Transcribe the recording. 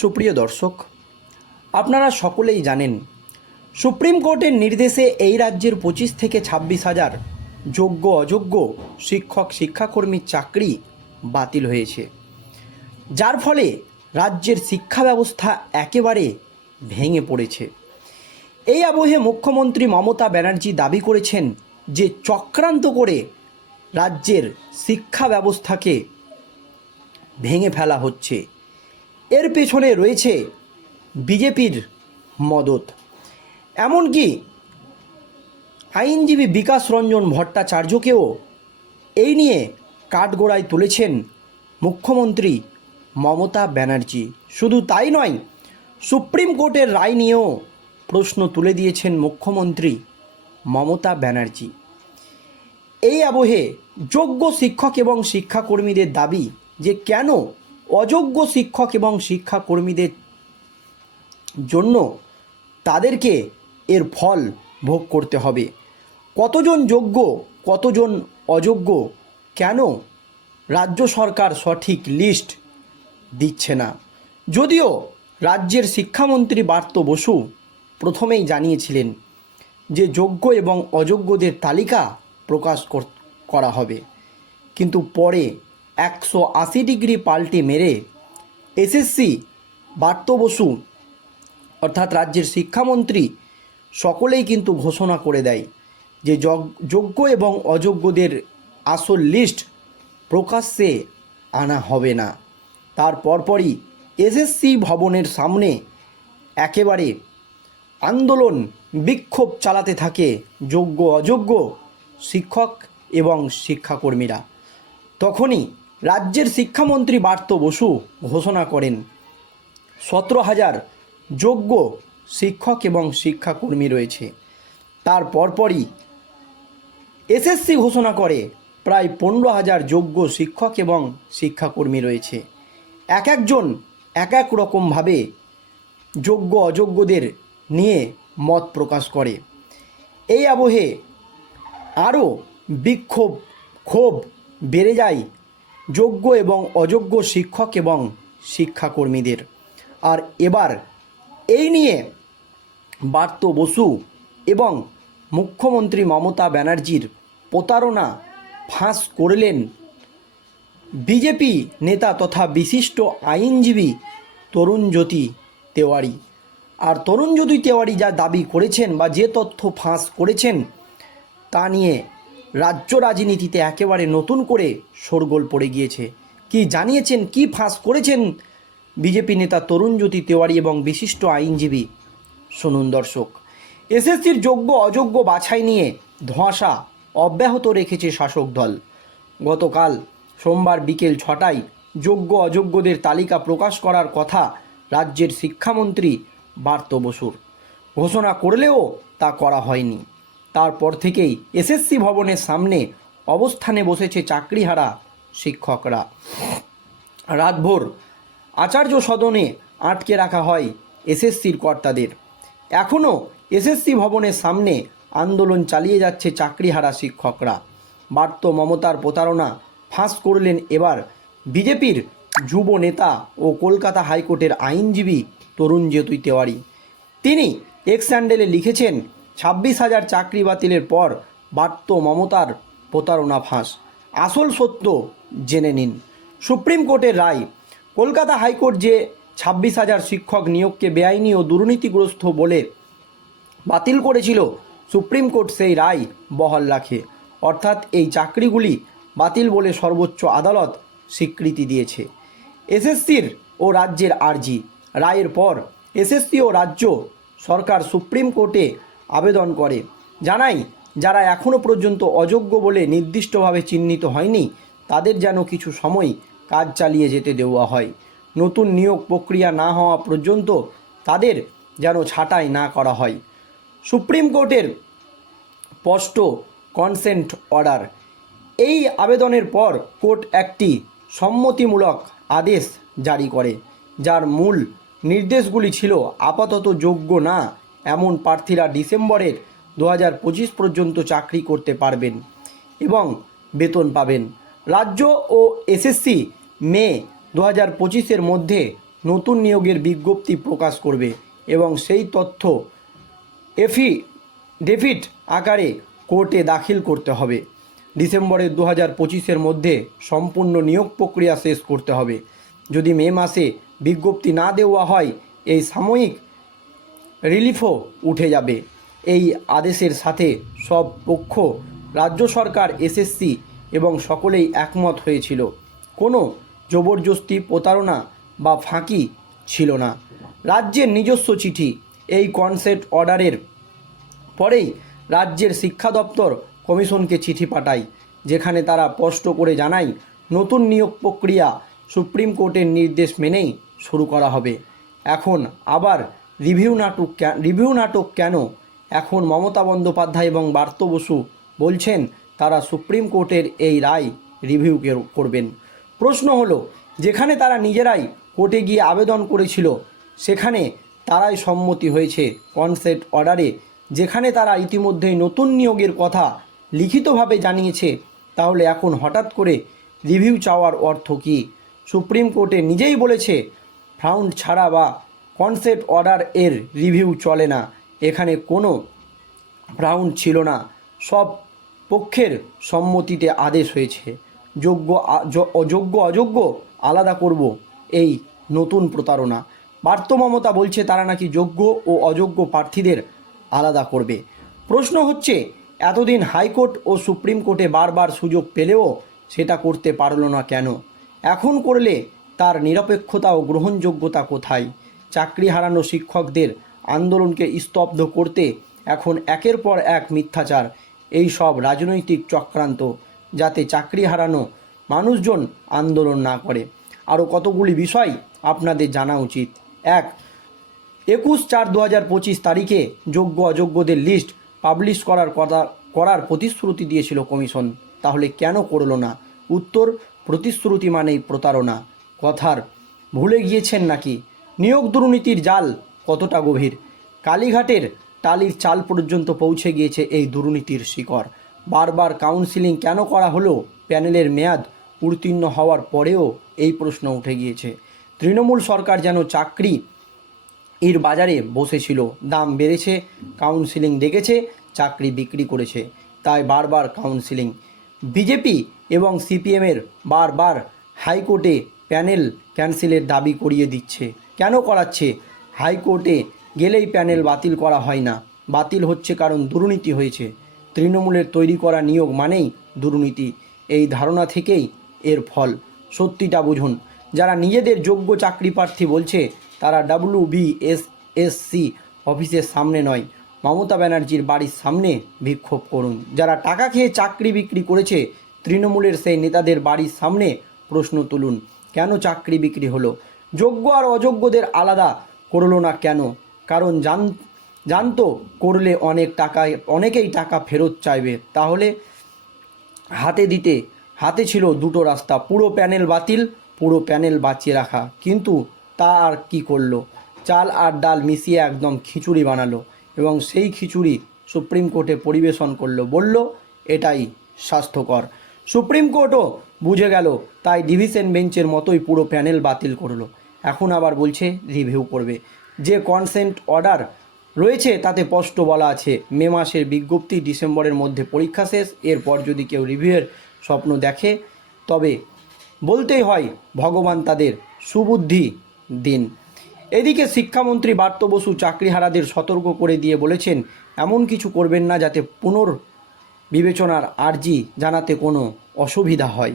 সুপ্রিয় দর্শক, আপনারা সকলেই জানেন, সুপ্রিম কোর্টের নির্দেশে এই রাজ্যের পঁচিশ থেকে ছাব্বিশ হাজার যোগ্য অযোগ্য শিক্ষক, শিক্ষাকর্মীর চাকরি বাতিল হয়েছে। যার ফলে রাজ্যের শিক্ষা ব্যবস্থা একেবারে ভেঙে পড়েছে। এই আবহে মুখ্যমন্ত্রী মমতা ব্যানার্জি দাবি করেছেন যে চক্রান্ত করে রাজ্যের শিক্ষা ব্যবস্থাকে ভেঙে ফেলা হচ্ছে। এর পেছনে রয়েছে বিজেপির মদত। এমনকি আইনজীবী বিকাশ রঞ্জন ভট্টাচার্যকেও এই নিয়ে কাঠগোড়ায় তুলেছেন মুখ্যমন্ত্রী মমতা ব্যানার্জি। শুধু তাই নয়, সুপ্রিম কোর্টের রায় নিয়েও প্রশ্ন তুলে দিয়েছেন মুখ্যমন্ত্রী মমতা ব্যানার্জি। এই আবহে যোগ্য শিক্ষক এবং শিক্ষাকর্মীদের দাবি যে কেন অযোগ্য শিক্ষক এবং শিক্ষাকর্মীদের জন্য তাদেরকে এর ফল ভোগ করতে হবে। কতজন যোগ্য, কতজন অযোগ্য কেন রাজ্য সরকার সঠিক লিস্ট দিচ্ছে না? যদিও রাজ্যের শিক্ষামন্ত্রী বার্ত বসু প্রথমেই জানিয়েছিলেন যে যোগ্য এবং অযোগ্যদের তালিকা প্রকাশ কর- করা হবে। কিন্তু পরে একশো আশি ডিগ্রি পাল্টে মেরে এসএসসি বার্ত বসু, অর্থাৎ রাজ্যের শিক্ষামন্ত্রী সকলেই কিন্তু ঘোষণা করে দেয় যে যগ- যোগ্য এবং অযোগ্যদের আসল লিস্ট প্রকাশ্যে আনা হবে না। তার পরপরই এসএসসি ভবনের সামনে একেবারে আন্দোলন বিক্ষোভ চালাতে থাকে যোগ্য অযোগ্য শিক্ষক এবং শিক্ষাকর্মীরা। তখনই রাজ্যের শিক্ষামন্ত্রী বার্ত বসু ঘোষণা করেন। সতেরো হাজার যোগ্য শিক্ষক এবং শিক্ষাকর্মী রয়েছে। তার পরপরই এসএসসি ঘোষণা করে প্রায় পনেরো হাজার যোগ্য শিক্ষক এবং শিক্ষাকর্মী রয়েছে। এক একজন এক এক রকমভাবে যোগ্য অযোগ্যদের নিয়ে মত প্রকাশ করে। এই আবহে আরও বিক্ষোভ, ক্ষোভ বেড়ে যায় যোগ্য এবং অযোগ্য শিক্ষক এবং শিক্ষাকর্মীদের। আর এবার এই নিয়ে বার্ত বসু এবং মুখ্যমন্ত্রী মমতা ব্যানার্জির প্রতারণা ফাঁস করলেন বিজেপি নেতা তথা বিশিষ্ট আইনজীবী তরুণজ্যোতি তেওয়ারি। আর তরুণজ্যোতি তেওয়ারি যা দাবি করেছেন বা যে তথ্য ফাঁস করেছেন তা নিয়ে রাজ্য রাজনীতিতে একেবারে নতুন করে শোরগোল পড়ে গিয়েছে। কি জানিয়েছেন, কি ফাঁস করেছেন বিজেপি নেতা তরুণজ্যোতি তেওয়ারি এবং বিশিষ্ট আইনজীবী শুনুন দর্শক। এসএসসির যোগ্য অযোগ্য বাছাই নিয়ে ধোঁয়াশা অব্যাহত রেখেছে শাসক দল। গতকাল সোমবার বিকেল ছটায় যোগ্য অযোগ্যদের তালিকা প্রকাশ করার কথা রাজ্যের শিক্ষামন্ত্রী বার্ত বসুর। ঘোষণা করলেও তা করা হয়নি। তারপর থেকেই এসএসসি ভবনের সামনে অবস্থানে বসেছে চাকরিহারা শিক্ষকরা। রাতভর আচার্য সদনে আটকে রাখা হয় এসএসসির কর্তাদের। এখনও এসএসসি ভবনের সামনে আন্দোলন চালিয়ে যাচ্ছে চাকরিহারা শিক্ষকরা। বার্ত মমতার প্রতারণা ফাঁস করলেন এবার বিজেপির যুব নেতা ও কলকাতা হাইকোর্টের আইনজীবী তরুণ জেতুই তেওয়ারি। তিনি এক্স স্যান্ডেলে লিখেছেন ছাব্বিশ হাজার চাকরি বাতিলের পর বার্ত মমতার প্রতারণা ফাঁস। আসল সত্য জেনে নিন। সুপ্রিম কোর্টের রায়, কলকাতা হাইকোর্ট যে ছাব্বিশ হাজার শিক্ষক নিয়োগকে বেআইনি ও দুর্নীতিগ্রস্ত বলে বাতিল করেছিল, সুপ্রিম কোর্ট সেই রায় বহাল রাখে। অর্থাৎ এই চাকরিগুলি বাতিল বলে সর্বোচ্চ আদালত স্বীকৃতি দিয়েছে। এসএসসির ও রাজ্যের আর্জি। রায়ের পর এসএসসি ও রাজ্য সরকার সুপ্রিম কোর্টে আবেদন করে। জানাই, যারা এখনও পর্যন্ত অযোগ্য বলে নির্দিষ্টভাবে চিহ্নিত হয়নি, তাদের যেন কিছু সময় কাজ চালিয়ে যেতে দেওয়া হয়। নতুন নিয়োগ প্রক্রিয়া না হওয়া পর্যন্ত তাদের যেন ছাঁটাই না করা হয়। সুপ্রিম কোর্টের স্পষ্ট কনসেন্ট অর্ডার। এই আবেদনের পর কোর্ট একটি সম্মতিমূলক আদেশ জারি করে, যার মূল নির্দেশগুলি ছিল আপাতত যোগ্য না এমন প্রার্থীরা ডিসেম্বরের দু হাজার পঁচিশ পর্যন্ত চাকরি করতে পারবেন এবং বেতন পাবেন। রাজ্য ও এসএসসি মে দু হাজার পঁচিশের মধ্যে নতুন নিয়োগের বিজ্ঞপ্তি প্রকাশ করবে এবং সেই তথ্য এফি ডেফিট আকারে কোর্টে দাখিল করতে হবে। ডিসেম্বরের দু হাজার পঁচিশের মধ্যে সম্পূর্ণ নিয়োগ প্রক্রিয়া শেষ করতে হবে। যদি মে মাসে বিজ্ঞপ্তি না দেওয়া হয়, এই সাময়িক রিলিফও উঠে যাবে। এই আদেশের সাথে সব পক্ষ, রাজ্য সরকার এসএসসি এবং সকলেই একমত হয়েছিল। কোনো জবরদস্তি, প্রতারণা বা ফাঁকি ছিল না। রাজ্যের নিজস্ব চিঠি এই কনসেপ্ট অর্ডারের পরেই রাজ্যের শিক্ষা দপ্তর কমিশনকে চিঠি পাঠায়, যেখানে তারা স্পষ্ট করে জানায়, নতুন নিয়োগ প্রক্রিয়া সুপ্রিম কোর্টের নির্দেশ মেনেই শুরু করা হবে। এখন আবার রিভিউ নাটক রিভিউ নাটক কেন? এখন মমতা বন্দ্যোপাধ্যায় এবং বার্ত বসু বলছেন, তারা সুপ্রিম কোর্টের এই রায় রিভিউ কের- করবেন। প্রশ্ন হলো, যেখানে তারা নিজেরাই কোর্টে গিয়ে আবেদন করেছিল, সেখানে তারাই সম্মতি হয়েছে কনসেপ্ট অর্ডারে। যেখানে তারা ইতিমধ্যেই নতুন নিয়োগের কথা লিখিতভাবে জানিয়েছে, তাহলে এখন হঠাৎ করে রিভিউ চাওয়ার অর্থ কী? সুপ্রিম কোর্টে নিজেই বলেছে ফাউন্ড ছাড়া বা কনসেপ্ট অর্ডার এর রিভিউ চলে না। এখানে কোনো রাউন্ড ছিল না। সব পক্ষের সম্মতিতে আদেশ হয়েছে। যোগ্য অযোগ্য অযোগ্য আলাদা করব এই নতুন প্রতারণা। মমতা বলছে তারা নাকি যোগ্য ও অযোগ্য প্রার্থীদের আলাদা করবে। প্রশ্ন হচ্ছে, এতদিন হাইকোর্ট ও সুপ্রিম কোর্টে বারবার সুযোগ পেলেও সেটা করতে পারল না কেন? এখন করলে তার নিরপেক্ষতা ও গ্রহণযোগ্যতা কোথায়? চাকরি হারানো শিক্ষকদের আন্দোলনকে স্তব্ধ করতে এখন একের পর এক মিথ্যাচার। এই সব রাজনৈতিক চক্রান্ত যাতে চাকরি হারানো মানুষজন আন্দোলন না করে। আরও কতগুলি বিষয় আপনাদের জানা উচিত। এক, একুশ চার দু হাজার পঁচিশ তারিখে যোগ্য অযোগ্যদের লিস্ট পাবলিশ করার কথা, করার প্রতিশ্রুতি দিয়েছিল কমিশন। তাহলে কেন করল না? উত্তর, প্রতিশ্রুতি মানেই প্রতারণা। কথার, ভুলে গিয়েছেন নাকি? নিয়োগ দুর্নীতির জাল কতটা গভীর? কালীঘাটের টালির চাল পর্যন্ত পৌঁছে গিয়েছে এই দুর্নীতির শিকড়। বারবার কাউন্সিলিং কেন করা হলো? প্যানেলের মেয়াদ উত্তীর্ণ হওয়ার পরেও এই প্রশ্ন উঠে গিয়েছে। তৃণমূল সরকার যেন চাকরি এর বাজারে বসেছিল। দাম বেড়েছে কাউন্সিলিং ডেকেছে, চাকরি বিক্রি করেছে। তাই বারবার কাউন্সিলিং বিজেপি এবং সিপিএমের বারবার হাইকোর্টে প্যানেল ক্যান্সেলের দাবি করিয়ে দিচ্ছে। কেন করাচ্ছে? হাইকোর্টে গেলেই প্যানেল বাতিল করা হয় না। বাতিল হচ্ছে কারণ দুর্নীতি হয়েছে। তৃণমূলের তৈরি করা নিয়োগ মানেই দুর্নীতি। এই ধারণা থেকেই এর ফল। সত্যিটা বুঝুন, যারা নিজেদের যোগ্য চাকরি প্রার্থী বলছে, তারা W B S S C অফিসের সামনে নয়। মমতা ব্যানার্জির বাড়ির সামনে বিক্ষোভ করুন। যারা টাকা খেয়ে চাকরি বিক্রি করেছে, তৃণমূলের সেই নেতাদের বাড়ির সামনে প্রশ্ন তুলুন। কেন চাকরি বিক্রি হলো? যোগ্য আর অযোগ্যদের আলাদা করল না কেন? কারণ জান, জানতো করলে অনেক টাকায়, অনেকেই টাকা ফেরত চাইবে। তাহলে হাতে দিতে, হাতে ছিল দুটো রাস্তা, পুরো প্যানেল বাতিল, পুরো প্যানেল বাঁচিয়ে রাখা। কিন্তু তা আর কি করল? চাল আর ডাল মিশিয়ে একদম খিচুড়ি বানালো এবং সেই খিচুড়ি সুপ্রিম কোর্টে পরিবেশন করল। বলল, এটাই স্বাস্থ্যকর। সুপ্রিম কোর্টও বুঝে গেল, তাই ডিভিশন বেঞ্চের মতোই পুরো প্যানেল বাতিল করল। এখন আবার বলছে, রিভিউ করবে। যে কনসেন্ট অর্ডার রয়েছে, তাতে স্পষ্ট বলা আছে, মে মাসের বিজ্ঞপ্তি ডিসেম্বরের মধ্যে পরীক্ষা শেষ, এরপর যদি কেউ রিভিউয়ের স্বপ্ন দেখে, তবে বলতেই হয়, ভগবান তাদের সুবুদ্ধি দিন। এদিকে শিক্ষামন্ত্রী বার্ত বসু চাকরিহারাদের সতর্ক করে দিয়ে বলেছেন, এমন কিছু করবেন না যাতে পুনর্বিবেচনার আর্জি জানাতে কোনো অসুবিধা হয়।